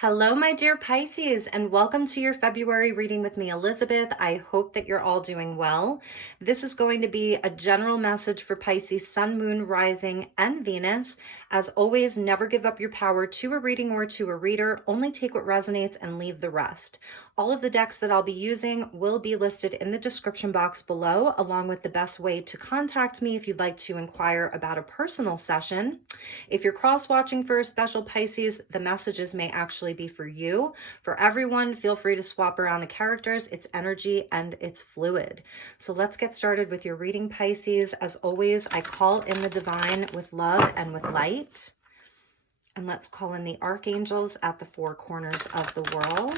Hello, my dear Pisces, and welcome to your February reading with me, Elizabeth. I hope that you're all doing well. This is going to be a general message for Pisces, Sun, Moon, Rising, and Venus. As always, never give up your power to a reading or to a reader. Only take what resonates and leave the rest. All of the decks that I'll be using will be listed in the description box below, along with the best way to contact me if you'd like to inquire about a personal session. If you're cross-watching for a special Pisces, the messages may actually be for you. For everyone, feel free to swap around the characters. It's energy and it's fluid. So let's get started with your reading, Pisces. As always, I call in the divine with love and with light. And let's call in the archangels at the four corners of the world.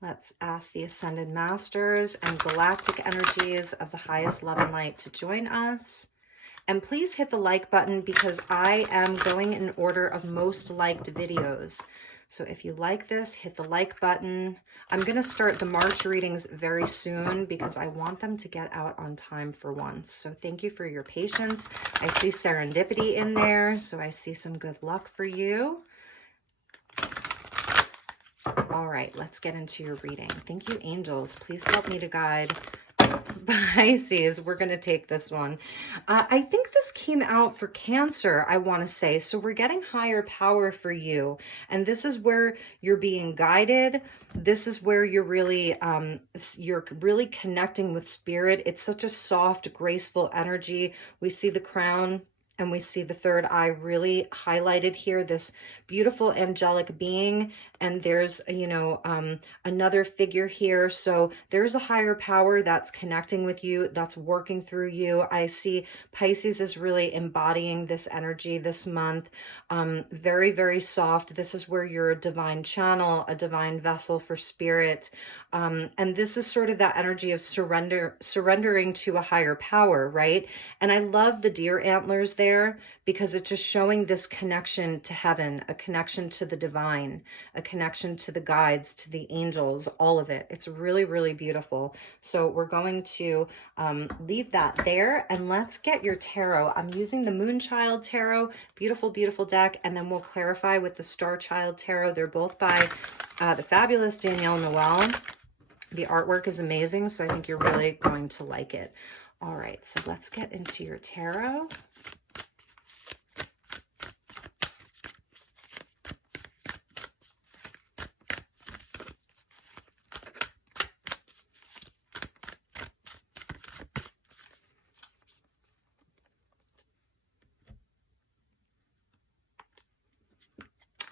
Let's ask the Ascended Masters and galactic energies of the highest love and light to join us. And please hit the like button because I am going in order of most liked videos. So if you like this, hit the like button. I'm going to start the March readings very soon because I want them to get out on time for once. So thank you for your patience. I see serendipity in there, so I see some good luck for you. All right, let's get into your reading. Thank you, angels. Please help me to guide Pisces. We're going to take this one. I think this came out for Cancer, I want to say. So we're getting higher power for you. And this is where you're being guided. This is where you're really connecting with spirit. It's such a soft, graceful energy. We see the crown and we see the third eye really highlighted here, this beautiful angelic being. And there's, another figure here. So there's a higher power that's connecting with you, that's working through you. I see Pisces is really embodying this energy this month. Very, very soft. This is where you're a divine channel, a divine vessel for spirit. And this is sort of that energy of surrendering to a higher power, right? And I love the deer antlers there because it's just showing this connection to heaven, a connection to the divine, a connection to the guides, to the angels, all of it. It's really, really beautiful. So we're going to leave that there and let's get your tarot. I'm using the Moonchild tarot, beautiful, beautiful deck. And then we'll clarify with the StarChild tarot. They're both by the fabulous Danielle Noel. The artwork is amazing, so I think you're really going to like it. All right, so let's get into your tarot.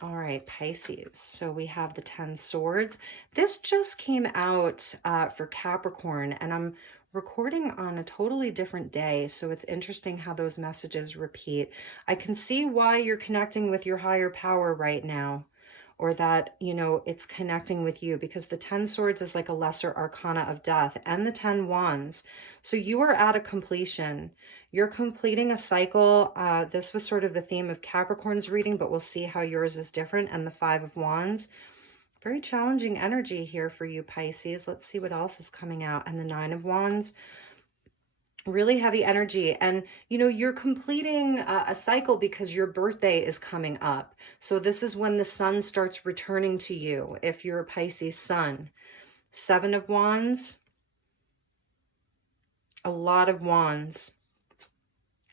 All right, Pisces. So we have the 10 swords. This just came out for Capricorn, and I'm recording on a totally different day. So it's interesting how those messages repeat. I can see why you're connecting with your higher power right now, or that, it's connecting with you, because the 10 swords is like a lesser arcana of death, and the 10 wands. So you are at a completion. You're completing a cycle. This was sort of the theme of Capricorn's reading, but we'll see how yours is different. And the 5 of wands. Very challenging energy here for you, Pisces. Let's see what else is coming out. And the 9 of wands. Really heavy energy. And, you're completing a cycle because your birthday is coming up. So this is when the sun starts returning to you, if you're a Pisces sun. 7 of wands. A lot of wands.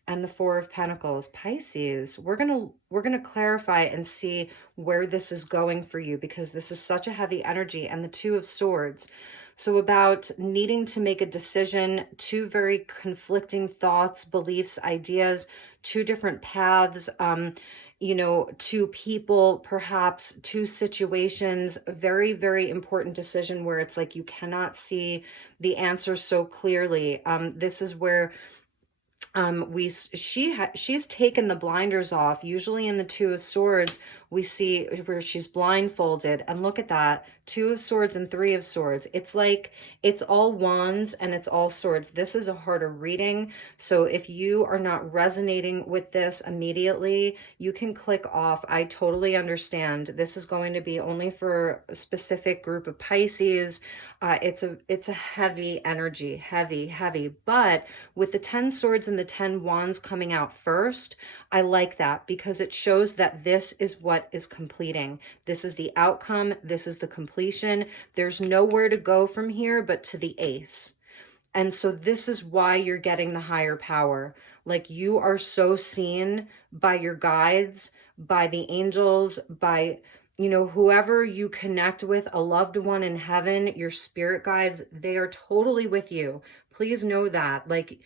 And the 4 of Pentacles. Pisces, we're gonna clarify and see where this is going for you, because this is such a heavy energy. And the 2 of Swords. So about needing to make a decision, 2 very conflicting thoughts, beliefs, ideas, 2 different paths, 2 people, perhaps 2 situations. Very, very important decision where it's like you cannot see the answer so clearly. This is where she's taken the blinders off. Usually in the 2 of Swords, we see where she's blindfolded, and look at that, 2 of Swords and 3 of Swords. It's like it's all wands and it's all swords. This is a harder reading, so if you are not resonating with this immediately, you can click off. I totally understand. This is going to be only for a specific group of Pisces. It's a heavy energy, heavy, but with the 10 swords and the 10 wands coming out first, I like that because it shows that this is what is completing. This is the outcome. This is the completion. There's nowhere to go from here but to the ace. And so this is why you're getting the higher power. Like, you are so seen by your guides, by the angels, by, you know, whoever you connect with, a loved one in heaven, your spirit guides, they are totally with you. Please know that. Like,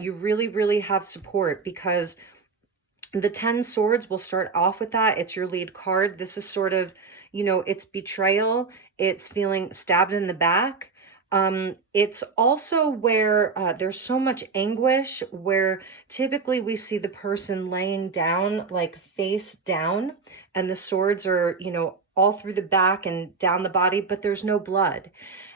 you really, really have support, because the 10 swords will start off with that. It's your lead card. This is sort of, you know, it's betrayal. It's feeling stabbed in the back. It's also where there's so much anguish, where typically we see the person laying down, like face down, and the swords are, you know, all through the back and down the body, but there's no blood.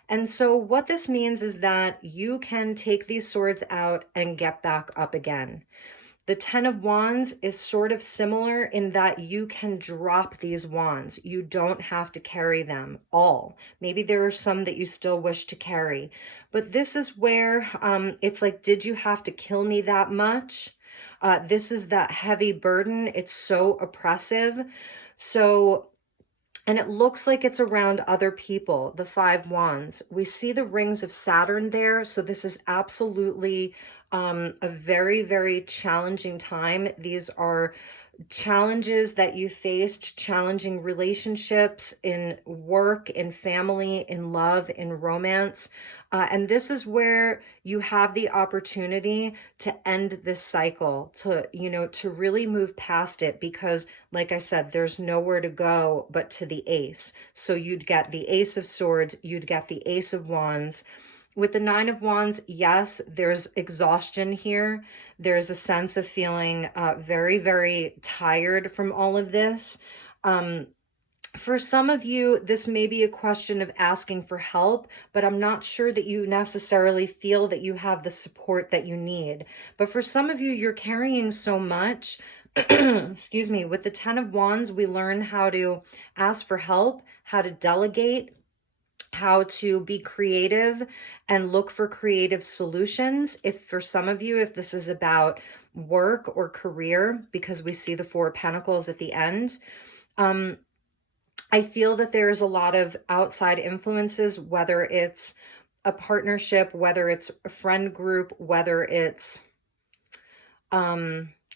And so what this means is that you can take these swords out and get back up again. The 10 of Wands is sort of similar in that you can drop these wands. You don't have to carry them all. Maybe there are some that you still wish to carry. But this is where it's like, did you have to kill me that much? This is that heavy burden. It's so oppressive. So, and it looks like it's around other people, the 5 wands. We see the rings of Saturn there. So this is absolutely a very, very challenging time. These are challenges that you faced, challenging relationships in work, in family, in love, in romance. And this is where you have the opportunity to end this cycle, to, you know, to really move past it, because like I said, there's nowhere to go but to the ace. So you'd get the Ace of Swords, you'd get the Ace of Wands. With the 9 of Wands, yes, there's exhaustion here. There's a sense of feeling very, very tired from all of this. For some of you, this may be a question of asking for help, but I'm not sure that you necessarily feel that you have the support that you need. But for some of you, you're carrying so much. Excuse me. With the 10 of Wands, we learn how to ask for help, how to delegate, how to be creative and look for creative solutions. If for some of you, if this is about work or career, because we see the 4 of Pentacles at the end, I feel that there's a lot of outside influences, whether it's a partnership, whether it's a friend group, whether it's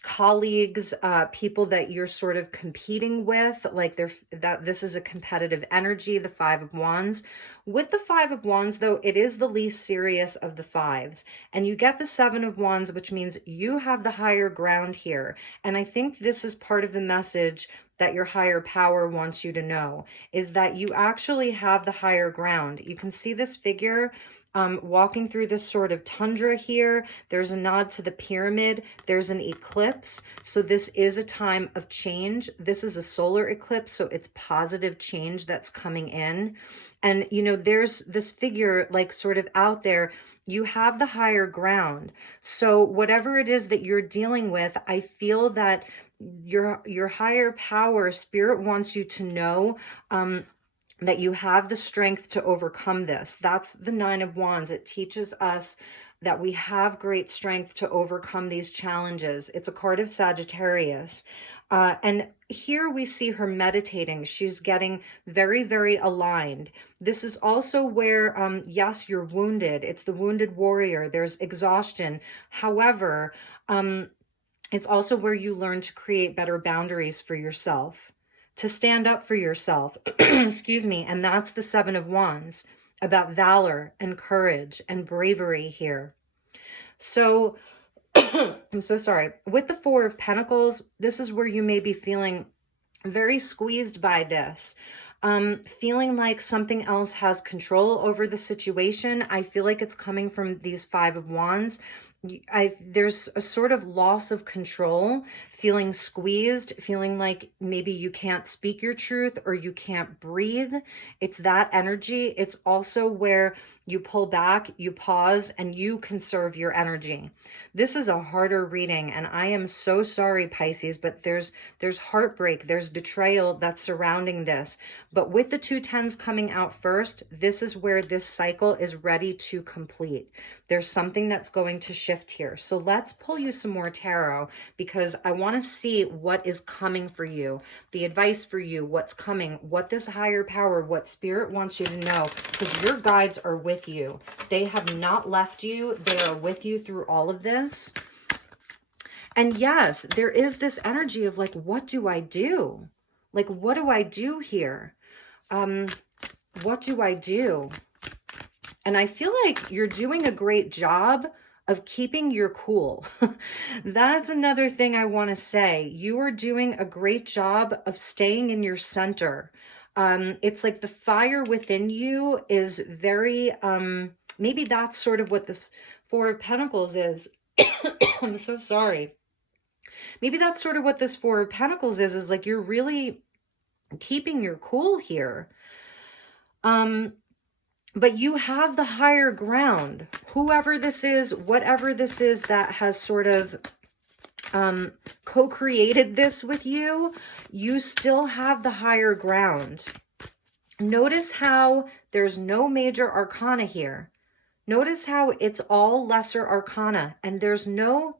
colleagues, people that you're sort of competing with, like this is a competitive energy, the 5 of Wands. With the 5 of Wands, though, it is the least serious of the 5s. And you get the 7 of Wands, which means you have the higher ground here. And I think this is part of the message that your higher power wants you to know, is that you actually have the higher ground. You can see this figure walking through this sort of tundra here. There's a nod to the pyramid. There's an eclipse. So this is a time of change. This is a solar eclipse, so it's positive change that's coming in. And, you know, there's this figure like sort of out there. You have the higher ground. So whatever it is that you're dealing with, I feel that your higher power, spirit wants you to know that you have the strength to overcome this. That's the 9 of Wands. It teaches us that we have great strength to overcome these challenges. It's a card of Sagittarius. And here we see her meditating. She's getting very, very aligned. This is also where, yes, you're wounded. It's the wounded warrior. There's exhaustion. However, it's also where you learn to create better boundaries for yourself, to stand up for yourself. Excuse me. And that's the 7 of Wands, about valor and courage and bravery here. So I'm so sorry. With the 4 of Pentacles, this is where you may be feeling very squeezed by this. Feeling like something else has control over the situation. I feel like it's coming from these 5 of Wands. There's a sort of loss of control, feeling squeezed, feeling like maybe you can't speak your truth or you can't breathe. It's that energy. It's also where you pull back, you pause, and you conserve your energy. This is a harder reading, and I am so sorry, Pisces, but there's heartbreak, there's betrayal that's surrounding this. But with the 2 10s coming out first, this is where this cycle is ready to complete. There's something that's going to shift here. So let's pull you some more tarot, because I want to see what is coming for you, the advice for you, what's coming, what this higher power, what spirit wants you to know, because your guides are with you. They have not left you. They are with you through all of this. And yes, there is this energy of like, what do I do? Like, what do I do here? What do I do? And I feel like you're doing a great job of keeping your cool. That's another thing I want to say. You are doing a great job of staying in your center. It's like the fire within you is very, maybe that's sort of what this Four of Pentacles is. I'm so sorry. Maybe that's sort of what this Four of Pentacles is like you're really keeping your cool here. But you have the higher ground. Whoever this is, whatever this is that has sort of co-created this with you, you still have the higher ground. Notice how there's no major arcana here. Notice how it's all lesser arcana, and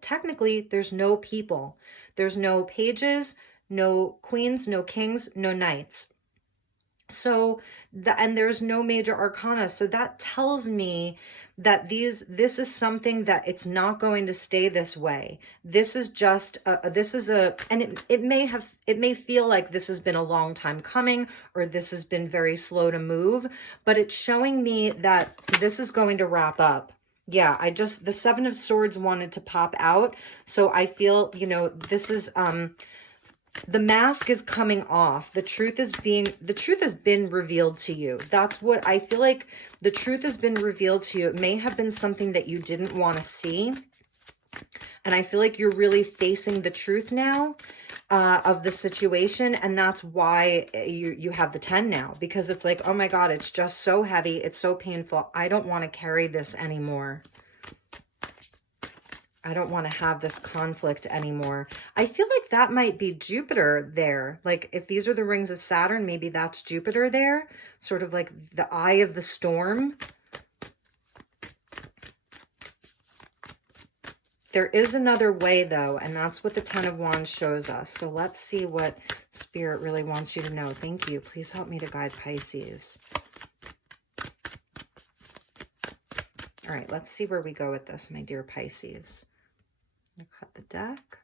technically, there's no people. There's no pages, no queens, no kings, no knights. So, and there's no major arcana. So that tells me that this is something that it's not going to stay this way. This is just, and it may feel like this has been a long time coming, or this has been very slow to move, but it's showing me that this is going to wrap up. Yeah, the Seven of Swords wanted to pop out. So I feel, this is, the mask is coming off. The truth has been revealed to you. That's what I feel like. The truth has been revealed to you. It may have been something that you didn't want to see. And I feel like you're really facing the truth now of the situation. And that's why you have the 10 now, because it's like, oh my God, it's just so heavy. It's so painful. I don't want to carry this anymore. I don't want to have this conflict anymore. I feel like that might be Jupiter there. Like if these are the rings of Saturn, maybe that's Jupiter there. Sort of like the eye of the storm. There is another way though, and that's what the 10 of Wands shows us. So let's see what Spirit really wants you to know. Thank you. Please help me to guide Pisces. All right, let's see where we go with this, my dear Pisces. I'm going to cut the deck.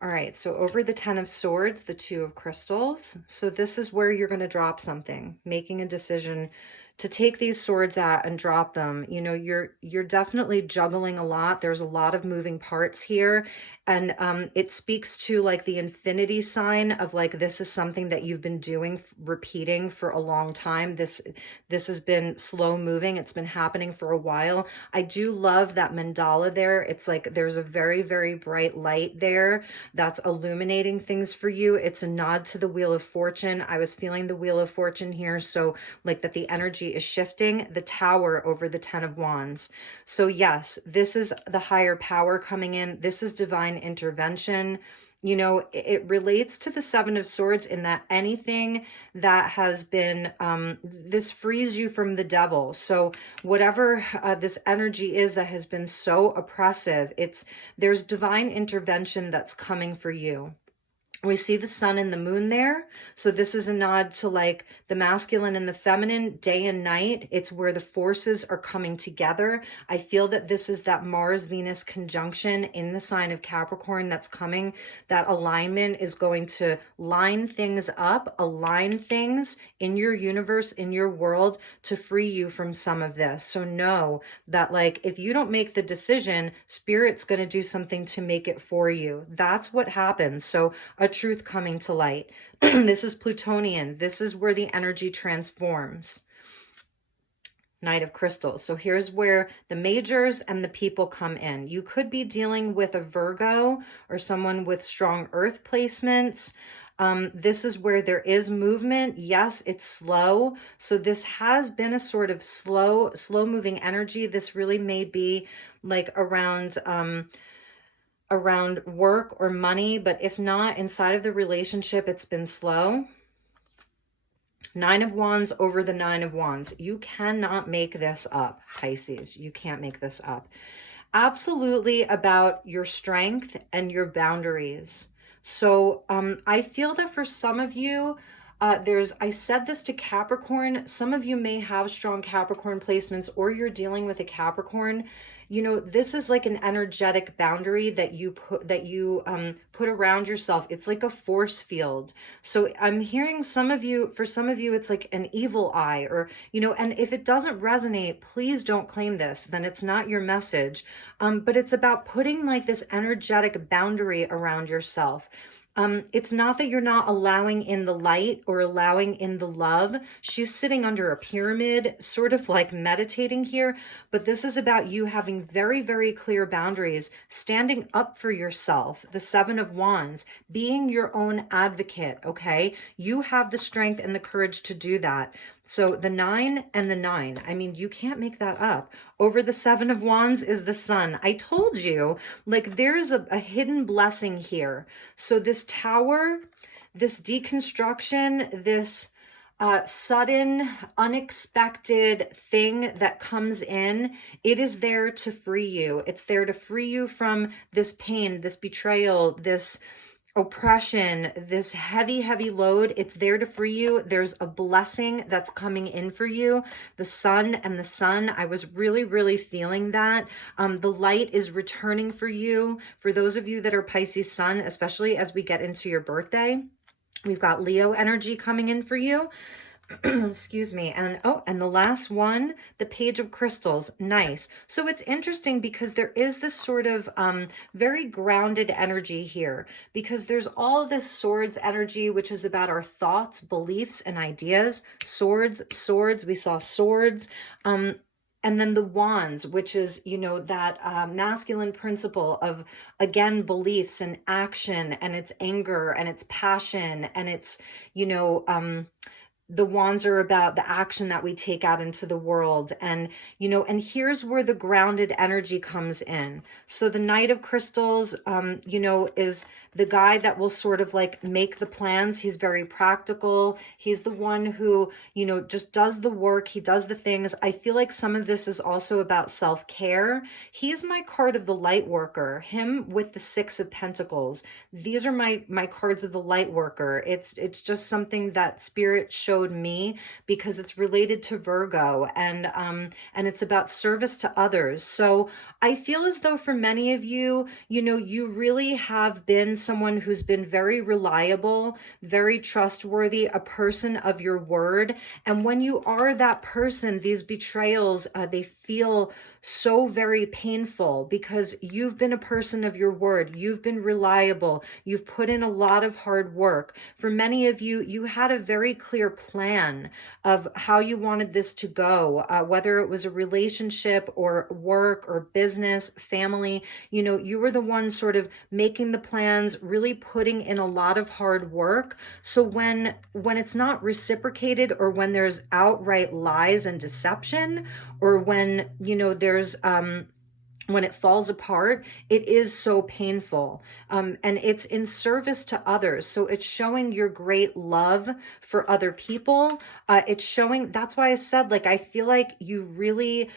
All right, so over the 10 of Swords, the 2 of Crystals. So this is where you're going to drop something, making a decision to take these swords out and drop them. You're definitely juggling a lot. There's a lot of moving parts here. And it speaks to like the infinity sign of like, this is something that you've been doing, repeating for a long time. This has been slow moving. It's been happening for a while. I do love that mandala there. It's like there's a very, very bright light there that's illuminating things for you. It's a nod to the Wheel of Fortune. I was feeling the Wheel of Fortune here. So like that the energy is shifting. The Tower over the 10 of Wands. So yes, this is the higher power coming in. This is divine intervention. It relates to the 7 of Swords in that anything that has been, this frees you from the devil. So whatever this energy is that has been so oppressive, there's divine intervention that's coming for you. We see the sun and the moon there. So this is a nod to like the masculine and the feminine, day and night. It's where the forces are coming together. I feel that this is that Mars-Venus conjunction in the sign of Capricorn that's coming. That alignment is going to line things up, align things in your universe, in your world to free you from some of this. So know that like, if you don't make the decision, Spirit's going to do something to make it for you. That's what happens. So a truth coming to light. This is Plutonian. This is where the energy transforms. Knight of Crystals. So here's where the majors and the people come in. You could be dealing with a Virgo or someone with strong earth placements. This is where there is movement. Yes, it's slow. So this has been a sort of slow moving energy. This really may be like around work or money, but if not, inside of the relationship, it's been slow. Nine of Wands over the Nine of Wands. You cannot make this up, Pisces. You can't make this up. Absolutely about your strength and your boundaries. So I feel that for some of you, I said this to Capricorn, some of you may have strong Capricorn placements, or you're dealing with a Capricorn. You know, this is like an energetic boundary that you put around yourself. It's like a force field. So I'm hearing for some of you, it's like an evil eye, or, you know, and if it doesn't resonate, please don't claim this, then it's not your message. But it's about putting like this energetic boundary around yourself. It's not that you're not allowing in the light or allowing in the love. She's sitting under a pyramid, sort of like meditating here, but this is about you having very, very clear boundaries, standing up for yourself, the Seven of Wands, being your own advocate, okay? You have the strength and the courage to do that. So the 9 and the 9, I mean, you can't make that up. Over the Seven of Wands is the Sun. I told you, like there's a hidden blessing here. So this Tower, this deconstruction, this sudden, unexpected thing that comes in, it is there to free you. It's there to free you from this pain, this betrayal, this oppression, this heavy, heavy load. It's there to free you. There's a blessing that's coming in for you. The sun and the sun, I was really, really feeling that. The light is returning for you. For those of you that are Pisces sun, especially as we get into your birthday, we've got Leo energy coming in for you. Excuse me. And and the last one, the Page of Crystals. Nice. So it's interesting because there is this sort of very grounded energy here, because there's all this swords energy, which is about our thoughts, beliefs, and ideas. Swords, we saw swords. And then the wands, which is, you know, that masculine principle of, again, beliefs and action, and it's anger and it's passion, and it's, you know, the wands are about the action that we take out into the world. And, you know, and here's where the grounded energy comes in. So the Knight of Crystals, you know, is the guy that will sort of like make the plans. He's very practical. He's the one who, you know, just does the work. He does the things. I feel like some of this is also about self-care. He's my card of the light worker, him with the Six of Pentacles. These are my cards of the light worker. It's just something that Spirit showed me because it's related to Virgo, and it's about service to others. So I feel as though for many of you, you know, you really have been someone who's been very reliable, very trustworthy, a person of your word. And when you are that person, these betrayals, they feel so very painful because you've been a person of your word. You've been reliable. You've put in a lot of hard work. For many of you, you had a very clear plan of how you wanted this to go, whether it was a relationship or work or business, family. You know, you were the one sort of making the plans, really putting in a lot of hard work. So when it's not reciprocated, or when there's outright lies and deception, or when, you know, there's when it falls apart, it is so painful. And it's in service to others. So it's showing your great love for other people. It's showing, that's why I said, like, I feel like you really,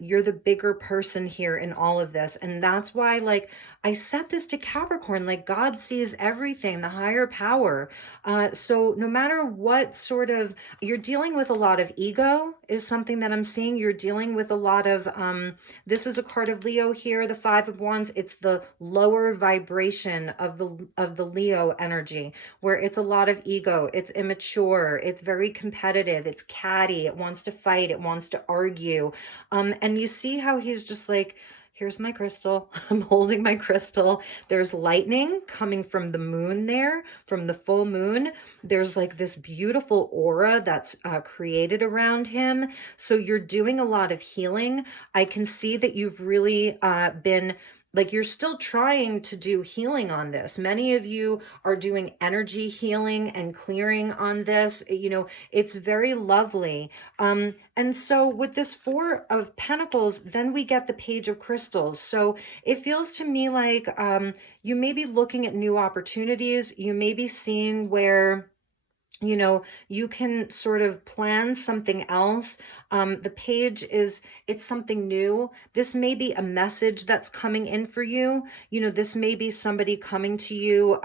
you're the bigger person here in all of this. And that's why, like, I said this to Capricorn, like, God sees everything, the higher power. So no matter what sort of, you're dealing with a lot of ego is something that I'm seeing. You're dealing with a lot of, this is a card of Leo here, the Five of Wands. It's the lower vibration of the Leo energy, where it's a lot of ego. It's immature. It's very competitive. It's catty. It wants to fight. It wants to argue. And you see how he's just like, here's my crystal. I'm holding my crystal. There's lightning coming from the moon there, from the full moon. There's like this beautiful aura that's created around him. So you're doing a lot of healing. I can see that you've really been like, you're still trying to do healing on this. Many of you are doing energy healing and clearing on this. You know, it's very lovely. And so with this Four of Pentacles, then we get the Page of Crystals. So it feels to me like you may be looking at new opportunities. You may be seeing where, you know, you can sort of plan something else. The page is, it's something new. This may be a message that's coming in for you. You know, this may be somebody coming to you,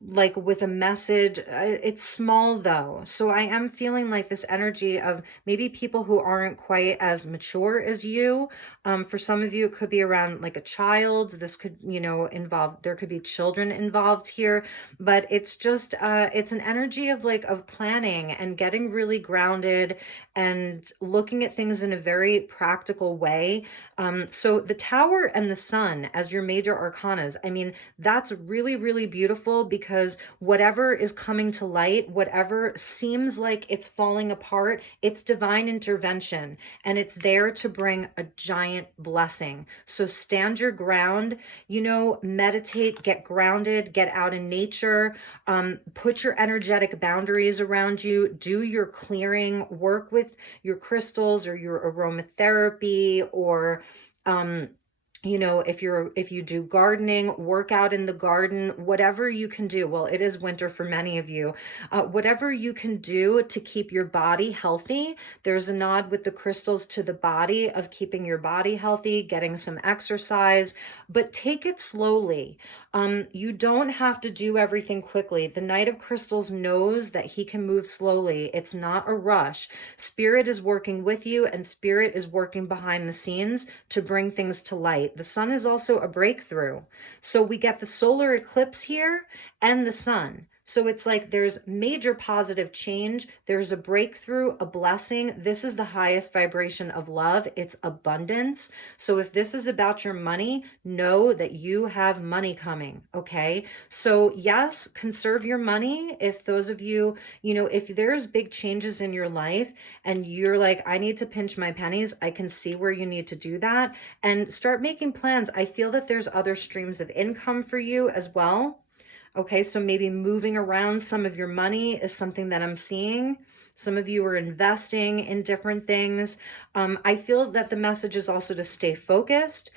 like with a message. It's small though. So I am feeling like this energy of maybe people who aren't quite as mature as you. For some of you, it could be around like a child. This could, you know, involve, there could be children involved here, but it's just, it's an energy of like, of planning and getting really grounded and looking at things in a very practical way. So the Tower and the Sun as your major arcanas, I mean, that's really, really beautiful, because whatever is coming to light, whatever seems like it's falling apart, it's divine intervention, and it's there to bring a giant blessing. So stand your ground, you know, meditate, get grounded, get out in nature, put your energetic boundaries around you, do your clearing, work with your crystals or your aromatherapy, or you know, if you do gardening, work out in the garden, whatever you can do. Well, it is winter for many of you. Whatever you can do to keep your body healthy. There's a nod with the crystals to the body of keeping your body healthy, getting some exercise, but take it slowly. You don't have to do everything quickly. The Knight of Crystals knows that he can move slowly. It's not a rush. Spirit is working with you, and Spirit is working behind the scenes to bring things to light. The Sun is also a breakthrough. So we get the solar eclipse here and the Sun. So it's like there's major positive change. There's a breakthrough, a blessing. This is the highest vibration of love. It's abundance. So if this is about your money, know that you have money coming, okay? So yes, conserve your money. If those of you, you know, if there's big changes in your life and you're like, I need to pinch my pennies, I can see where you need to do that and start making plans. I feel that there's other streams of income for you as well. Okay, so maybe moving around some of your money is something that I'm seeing. Some of you are investing in different things. I feel that the message is also to stay focused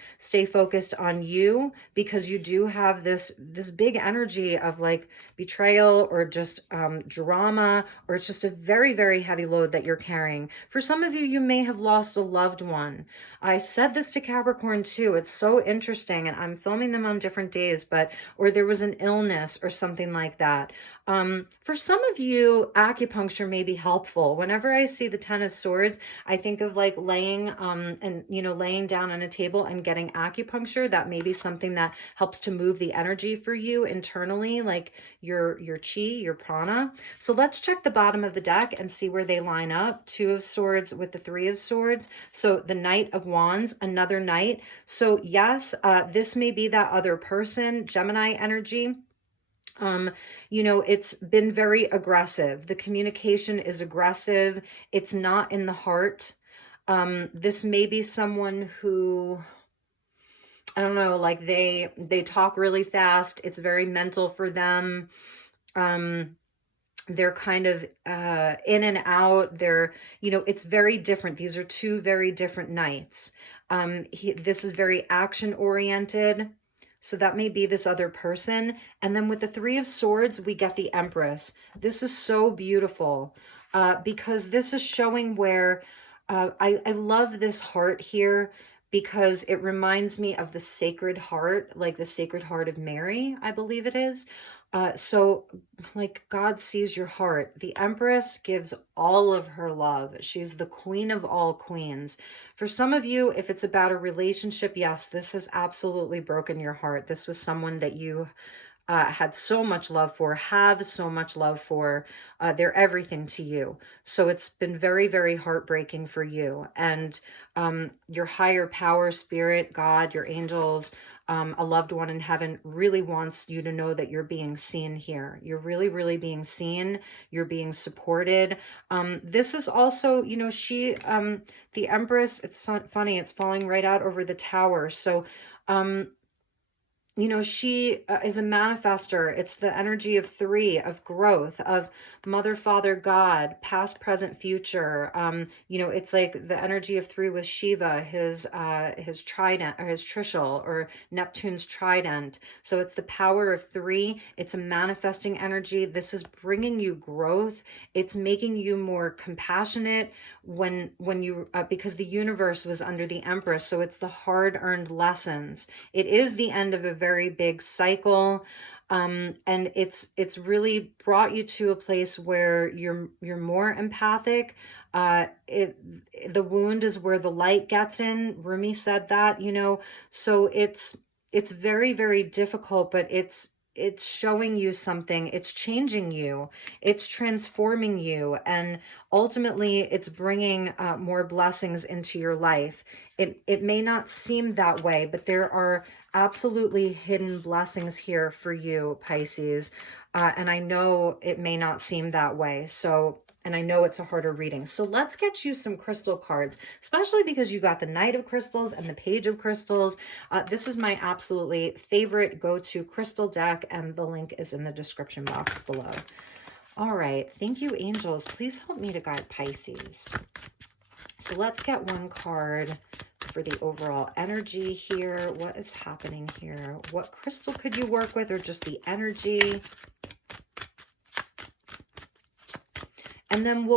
on you, because you do have this big energy of like betrayal or just drama, or it's just a very, very heavy load that you're carrying. For some of you, you may have lost a loved one. I said this to Capricorn too. It's so interesting, and I'm filming them on different days, but, or there was an illness or something like that. For some of you, acupuncture may be helpful. Whenever I see the Ten of Swords, I think of like laying and, you know, laying down on a table and getting acupuncture. That may be something that helps to move the energy for you internally, like your chi, your prana. So let's check the bottom of the deck and see where they line up. Two of Swords with the Three of Swords. So the Knight of Wands, another knight. So yes, this may be that other person, Gemini energy. You know, it's been very aggressive. The communication is aggressive. It's not in the heart. This may be someone who, I don't know, like they talk really fast. It's very mental for them. They're kind of in and out. They're, you know, it's very different. These are two very different knights. This is very action oriented. So that may be this other person. And then with the Three of Swords, we get the Empress. This is so beautiful because this is showing where I love this heart here, because it reminds me of the Sacred Heart, like the Sacred Heart of Mary, I believe it is. So like God sees your heart. The Empress gives all of her love. She's the queen of all queens. For some of you, if it's about a relationship, yes, this has absolutely broken your heart. This was someone that you had so much love for, have so much love for. They're everything to you. So it's been very, very heartbreaking for you. And your higher power, spirit, God, your angels, a loved one in heaven really wants you to know that you're being seen here. You're really, really being seen. You're being supported. This is also, you know, the Empress, it's funny, it's falling right out over the tower. So, you know, she is a manifester. It's the energy of three, of growth, of mother, father, God, past, present, future. You know, it's like the energy of three with Shiva, his trident, or his trishul, or Neptune's trident. So it's the power of three. It's a manifesting energy. This is bringing you growth. It's making you more compassionate when you, because the universe was under the Empress. So it's the hard-earned lessons. It is the end of a very big cycle. And it's really brought you to a place where you're more empathic. The wound is where the light gets in. Rumi said that, you know. So it's very, very difficult, but it's showing you something. It's changing you. It's transforming you, and ultimately, it's bringing more blessings into your life. It may not seem that way, but there are absolutely hidden blessings here for you, Pisces. And I know it may not seem that way. So, and I know it's a harder reading. So let's get you some crystal cards, especially because you got the Knight of Crystals and the Page of Crystals. This is my absolutely favorite go-to crystal deck, and the link is in the description box below. All right. Thank you, angels. Please help me to guide Pisces. So let's get one card for the overall energy here. What is happening here? What crystal could you work with, or just the energy? And then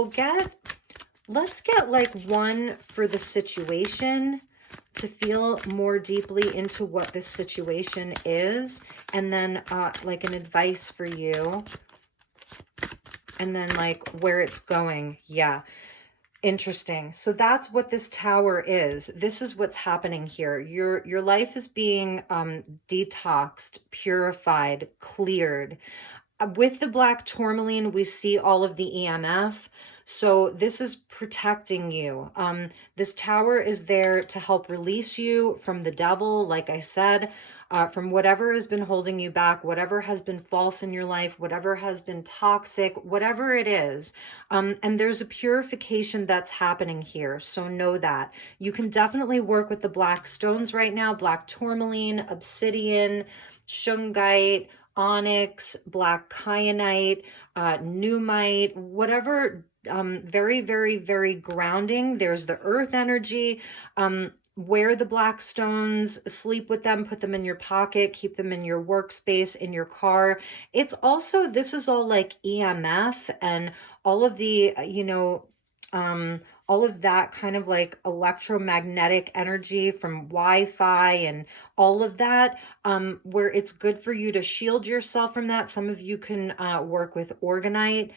let's get like one for the situation, to feel more deeply into what this situation is. And then like an advice for you. And then like where it's going. Yeah. Interesting. So that's what this tower is. This is what's happening here. Your life is being detoxed, purified, cleared. With the black tourmaline, we see all of the EMF. So this is protecting you. This tower is there to help release you from the devil, like I said, from whatever has been holding you back, whatever has been false in your life, whatever has been toxic, whatever it is. And there's a purification that's happening here. So know that. You can definitely work with the black stones right now: black tourmaline, obsidian, shungite, onyx, black kyanite, pneumite, whatever. Very, very, very grounding. There's the earth energy. Wear the black stones, sleep with them, put them in your pocket, keep them in your workspace, in your car. It's also, this is all like EMF and all of the, you know, all of that kind of like electromagnetic energy from Wi-Fi and all of that, where it's good for you to shield yourself from that. Some of you can work with orgonite.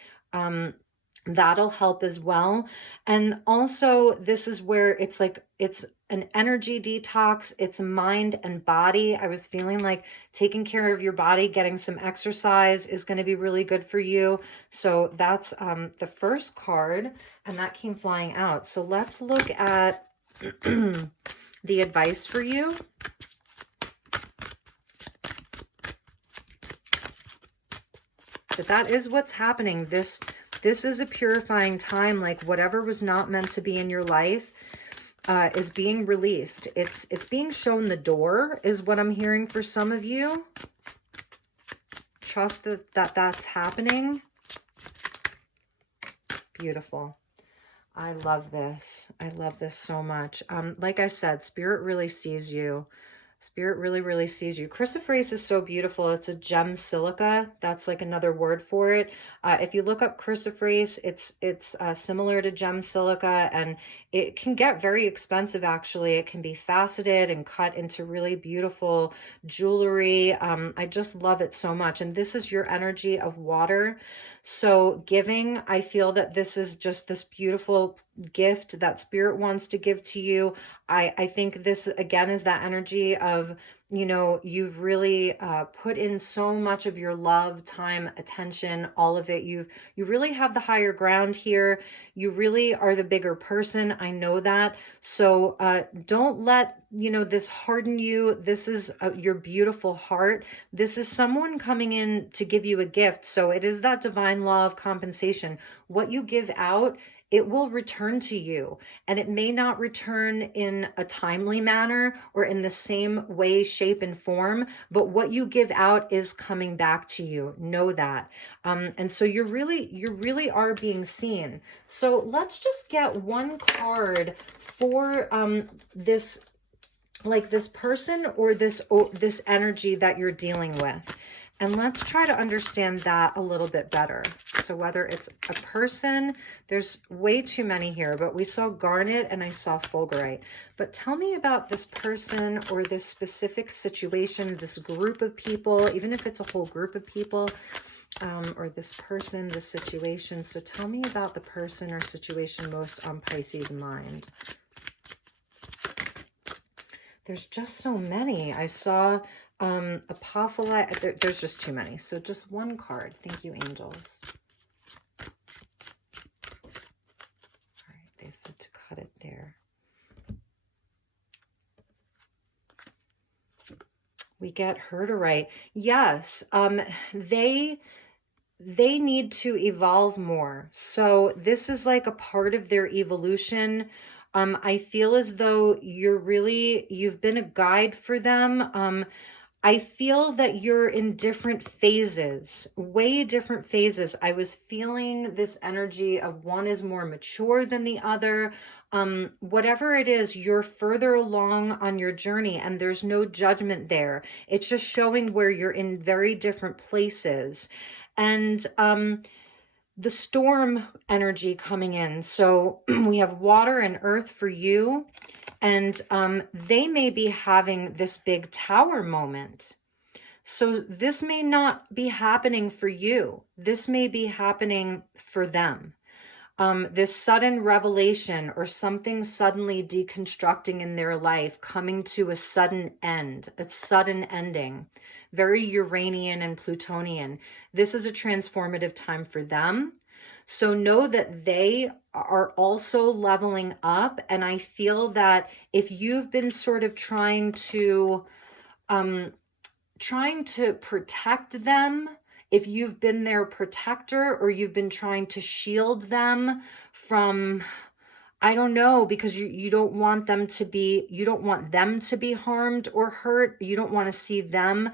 That'll help as well. And also, this is where it's like, it's an energy detox. It's mind and body. I was feeling like taking care of your body, getting some exercise is going to be really good for you. So that's the first card, and that came flying out. So let's look at the advice for you. But that is what's happening. This is a purifying time. Like whatever was not meant to be in your life is being released. It's being shown the door, is what I'm hearing for some of you. Trust that's happening. Beautiful. I love this. I love this so much. Like I said, Spirit really sees you. Spirit really, really sees you. Chrysoprase is so beautiful. It's a gem silica. That's like another word for it. If you look up chrysoprase, it's similar to gem silica, and it can get very expensive, actually. It can be faceted and cut into really beautiful jewelry. I just love it so much. And this is your energy of water. So giving, I feel that this is just this beautiful gift that Spirit wants to give to you. I think this, again, is that energy of you know, you've really put in so much of your love, time, attention, all of it. You really have the higher ground here. You really are the bigger person. I know that. So don't let, you know, this harden you. This is your beautiful heart. This is someone coming in to give you a gift. So it is that divine law of compensation. What you give out, it will return to you, and it may not return in a timely manner or in the same way, shape, and form, but what you give out is coming back to you. Know that. And so you really are being seen. So let's just get one card for this, like this person or this energy that you're dealing with. And let's try to understand that a little bit better. So whether it's a person, there's way too many here, but we saw garnet and I saw fulgurite. But tell me about this person or this specific situation, this group of people, even if it's a whole group of people, or this person, this situation. So tell me about the person or situation most on Pisces' mind. There's just so many. I saw apophyllite. There's just too many. So just one card. Thank you, angels. All right, they said to cut it there. We get herderite. Yes, they need to evolve more. So this is like a part of their evolution. I feel as though you've been a guide for them. I feel that you're in different phases, way different phases. I was feeling this energy of one is more mature than the other. Whatever it is, you're further along on your journey and there's no judgment there. It's just showing where you're in very different places. And the storm energy coming in. So we have water and earth for you. And they may be having this big tower moment. So this may not be happening for you. This may be happening for them. This sudden revelation or something suddenly deconstructing in their life, coming to a sudden end, a sudden ending, very Uranian and Plutonian. This is a transformative time for them. So know that they are also leveling up. And I feel that if you've been sort of trying to protect them, if you've been their protector or you've been trying to shield them from, I don't know, because you don't want them to be harmed or hurt. You don't want to see them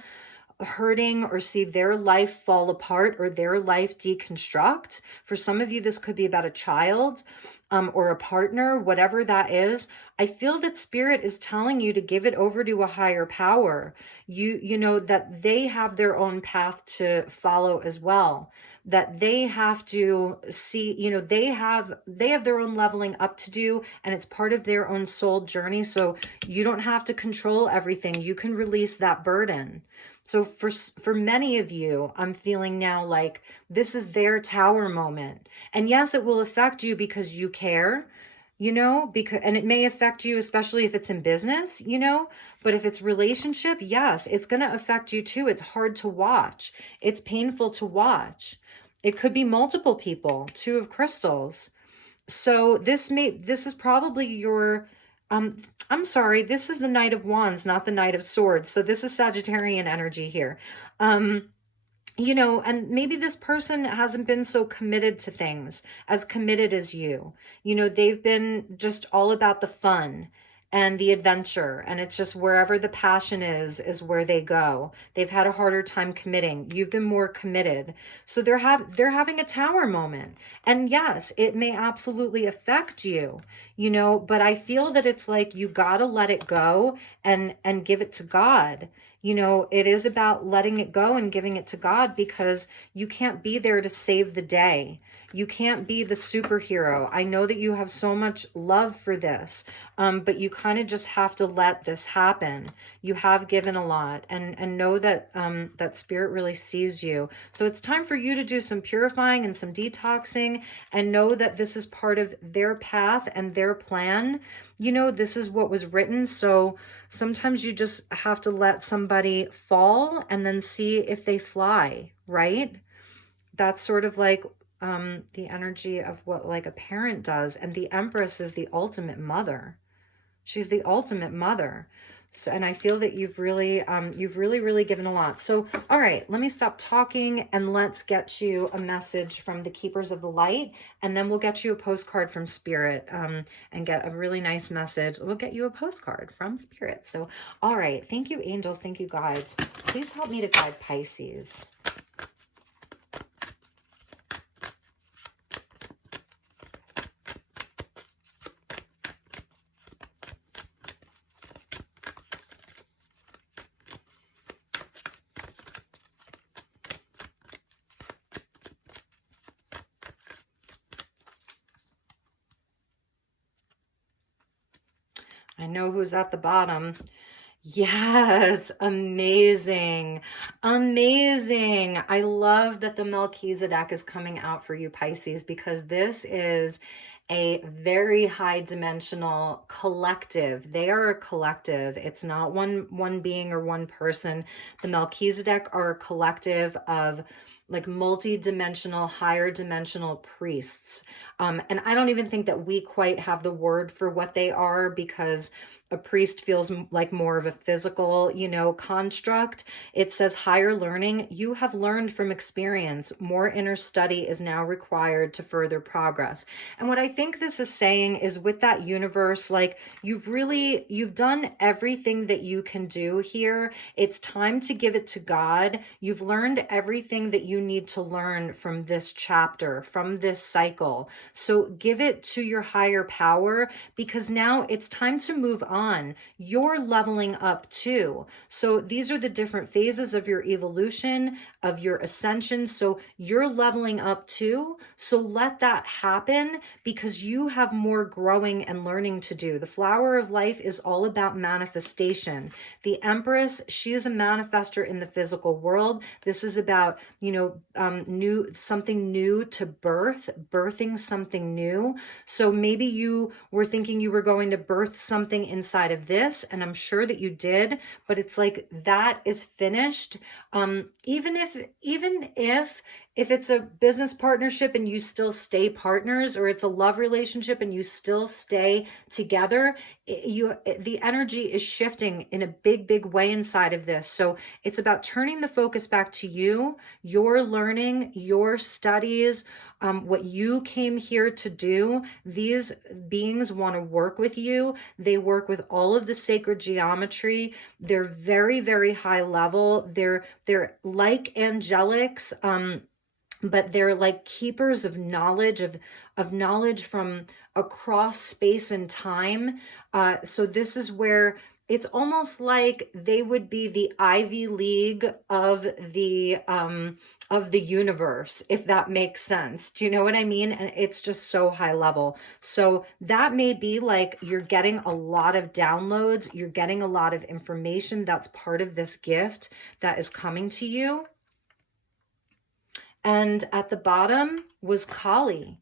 hurting or see their life fall apart or their life deconstruct. For some of you, this could be about a child or a partner, whatever that is. I feel that spirit is telling you to give it over to a higher power. You know that they have their own path to follow as well, that they have to see, you know, they have their own leveling up to do, and it's part of their own soul journey. So you don't have to control everything. You can release that burden. So for many of you, I'm feeling now like this is their tower moment. And yes, it will affect you because you care, you know, and it may affect you, especially if it's in business, you know, but if it's relationship, yes, it's going to affect you too. It's hard to watch. It's painful to watch. It could be multiple people, two of crystals. So this is probably your, I'm sorry, this is the Knight of Wands, not the Knight of Swords. So this is Sagittarian energy here. You know, and maybe this person hasn't been so committed to things, as committed as you. You know, they've been just all about the fun and the adventure, and it's just wherever the passion is where they go. They've had a harder time committing. You've been more committed. So they're having a tower moment. And yes, it may absolutely affect you, you know, but I feel that it's like you got to let it go and give it to God. You know, it is about letting it go and giving it to God, because you can't be there to save the day. You can't be the superhero. I know that you have so much love for this, but you kind of just have to let this happen. You have given a lot, and know that that spirit really sees you. So it's time for you to do some purifying and some detoxing, and know that this is part of their path and their plan. You know, this is what was written. So Sometimes you just have to let somebody fall and then see if they fly, right? That's sort of like the energy of what like a parent does. And the Empress is the ultimate mother. She's the ultimate mother. So, and I feel that you've really given a lot. So, all right, let me stop talking and let's get you a message from the Keepers of the Light, and then we'll get you a postcard from Spirit, and get a really nice message. We'll get you a postcard from Spirit. So, all right, thank you, angels. Thank you, guides. Please help me to guide Pisces. I know who's at the bottom. Yes, amazing. Amazing. I love that the Melchizedek is coming out for you, Pisces, because this is a very high dimensional collective. They are a collective. It's not one being or one person. The Melchizedek are a collective of like multi-dimensional, higher dimensional priests. And I don't even think that we quite have the word for what they are, because a priest feels like more of a physical, construct. It says higher learning. You have learned from experience. More inner study is now required to further progress. And what I think this is saying is, with that universe, like you've done everything that you can do here. It's time to give it to God. You've learned everything that you need to learn from this chapter, from this cycle. So give it to your higher power, because now it's time to move on. You're leveling up too. So these are the different phases of your evolution, of your ascension. So you're leveling up too. So let that happen, because you have more growing and learning to do. The flower of life is all about manifestation. The Empress, she is a manifester in the physical world. This is about, something new to birthing something new. So maybe you were thinking you were going to birth something inside of this, and I'm sure that you did, but it's like that is finished. Even if it's a business partnership and you still stay partners, or it's a love relationship and you still stay together, the energy is shifting in a big way inside of this. So it's about turning the focus back to you, your learning, your studies, what you came here to do. These beings want to work with you. They work with all of the sacred geometry. They're very high level. They're like angelics, but they're like keepers of knowledge, of knowledge from across space and time. So this is where it's almost like they would be the Ivy League of the universe, if that makes sense. Do you know what I mean? And it's just so high level. So that may be like you're getting a lot of downloads, you're getting a lot of information that's part of this gift that is coming to you. And at the bottom was Kali.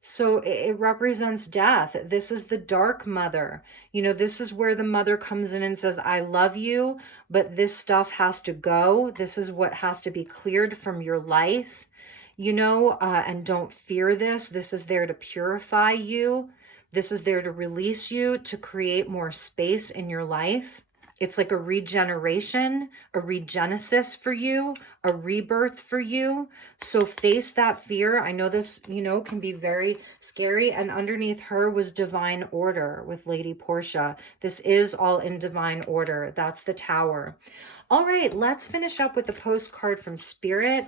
So it represents death. This is the dark mother. This is where the mother comes in and says, I love you, but this stuff has to go. This is what has to be cleared from your life, and don't fear this. This is there to purify you. This is there to release you, to create more space in your life. It's like a regeneration, a regenesis for you, a rebirth for you. So face that fear. I know this, can be very scary. And underneath her was divine order with Lady Portia. This is all in divine order. That's the Tower. All right, let's finish up with the postcard from Spirit.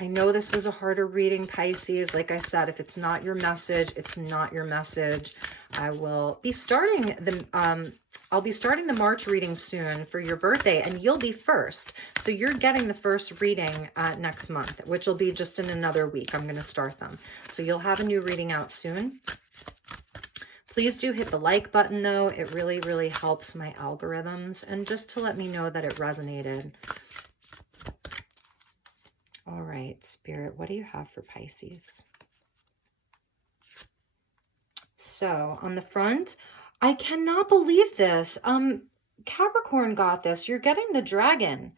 I know this was a harder reading, Pisces. Like I said, if it's not your message, it's not your message. I will be starting the March reading soon for your birthday, and you'll be first. So you're getting the first reading next month, which will be just in another week. I'm going to start them. So you'll have a new reading out soon. Please do hit the like button, though. It really helps my algorithms, and just to let me know that it resonated. All right, Spirit, what do you have for Pisces? So on the front I cannot believe this. Capricorn got this. You're getting the dragon.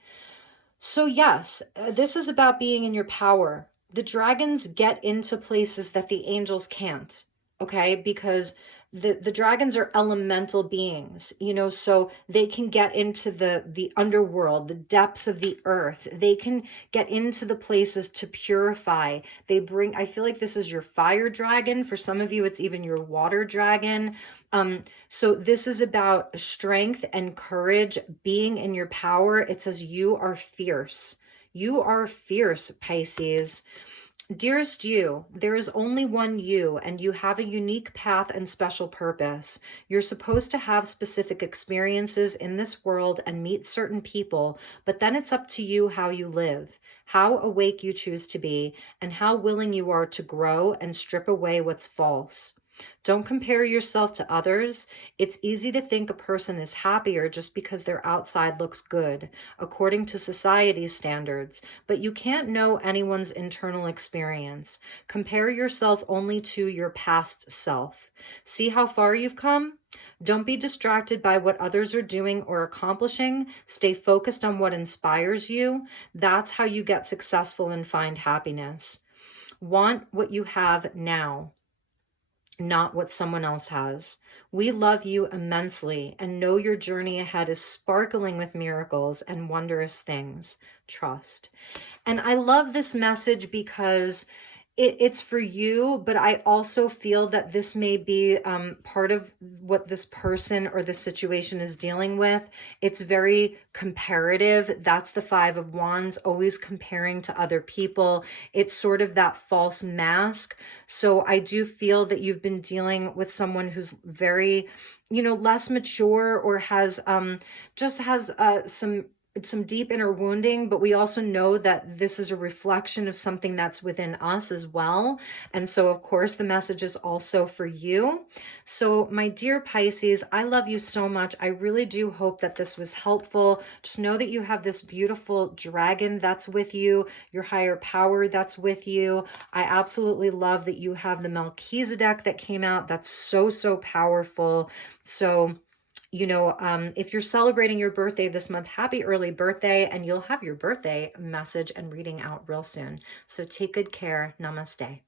So yes, this is about being in your power. The dragons get into places that the angels can't, okay? Because the dragons are elemental beings, you know, so they can get into the underworld, the depths of the earth. They can get into the places to purify. They bring, I feel like this is your fire dragon. For some of you, it's even your water dragon. So this is about strength and courage, being in your power. It says you are fierce. You are fierce, Pisces. Dearest you, there is only one you, and you have a unique path and special purpose. You're supposed to have specific experiences in this world and meet certain people, but then it's up to you how you live, how awake you choose to be, and how willing you are to grow and strip away what's false. Don't compare yourself to others. It's easy to think a person is happier just because their outside looks good, according to society's standards, but you can't know anyone's internal experience. Compare yourself only to your past self. See how far you've come? Don't be distracted by what others are doing or accomplishing. Stay focused on what inspires you. That's how you get successful and find happiness. Want what you have now, not what someone else has. We love you immensely and know your journey ahead is sparkling with miracles and wondrous things. Trust. And I love this message because it's for you, but I also feel that this may be part of what this person or the situation is dealing with. It's very comparative. That's the Five of Wands, always comparing to other people. It's sort of that false mask. So I do feel that you've been dealing with someone who's very, you know, less mature, or has just has some deep inner wounding, but we also know that this is a reflection of something that's within us as well. And so, of course, the message is also for you. So, my dear Pisces, I love you so much. I really do hope that this was helpful. Just know that you have this beautiful dragon that's with you, your higher power that's with you. I absolutely love that you have the Melchizedek that came out. That's so, so powerful. So, you know, if you're celebrating your birthday this month, happy early birthday, and you'll have your birthday message and reading out real soon. So take good care. Namaste.